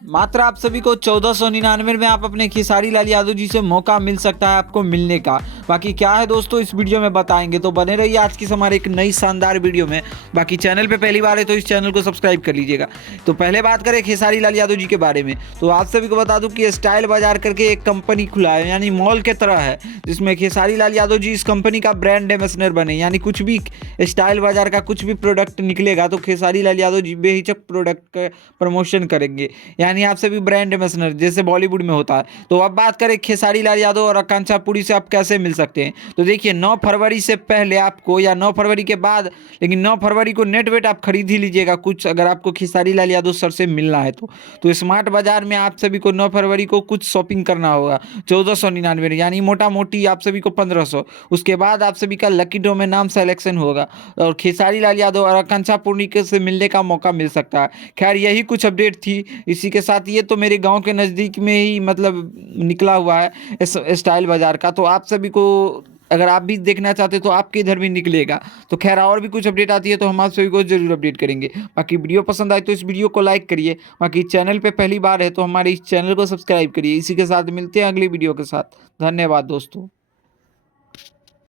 मात्र आप सभी को 1499 में आप अपने खेसारी लाल यादव जी से मौका मिल सकता है आपको मिलने का। बाकी क्या है दोस्तों इस वीडियो में बताएंगे, तो बने रहिए आज की हमारे एक नई शानदार वीडियो में। बाकी चैनल पे पहली बार है तो इस चैनल को सब्सक्राइब कर लीजिएगा। तो पहले बात करें खेसारी लाल यादव जी के बारे में, तो आप सभी को बता दूं कि स्टाइल बाजार करके एक कंपनी खुला है, यानी मॉल के तरह है, जिसमें खेसारी लाल यादव जी इस कंपनी का ब्रांड एम्बेसडर बने। यानी कुछ भी स्टाइल बाजार का कुछ भी प्रोडक्ट निकलेगा तो खेसारी लाल यादव जी बेहिचक प्रोडक्ट का प्रमोशन करेंगे, यानी आप सभी ब्रांड एम्बेसडर जैसे बॉलीवुड में होता है। तो अब बात करें खेसारी लाल यादव और आकांक्षा पुरी से आप कैसे मिल सकते हैं, तो देखिए 9 फरवरी से पहले आपको या 9 फरवरी के बाद, लेकिन 9 फरवरी को नेट वेट आप खरीद ही लीजिएगा कुछ, अगर आपको खेसारी लाल यादव सर से मिलना है तो स्मार्ट बाजार में आप सभी को 9 फरवरी को कुछ शॉपिंग करना होगा 1499, यानी मोटा मोटी आप सभी को 1500। उसके बाद आप सभी का लकी ड्रॉ में नाम सेलेक्शन होगा और खेसारी लाल यादव और आकांक्षा पुरी से मिलने का मौका मिल सकता है। खैर यही कुछ अपडेट थी। इसी के साथ ये तो मेरे गांव के नज़दीक में ही मतलब निकला हुआ है इस स्टाइल बाजार का, तो आप सभी को अगर आप भी देखना चाहते तो आपके इधर भी निकलेगा। तो खैर और भी कुछ अपडेट आती है तो हम आप सभी को जरूर अपडेट करेंगे। बाकी वीडियो पसंद आए तो इस वीडियो को लाइक करिए। बाकी चैनल पे पहली बार है तो हमारे इस चैनल को सब्सक्राइब करिए। इसी के साथ मिलते हैं अगली वीडियो के साथ। धन्यवाद दोस्तों।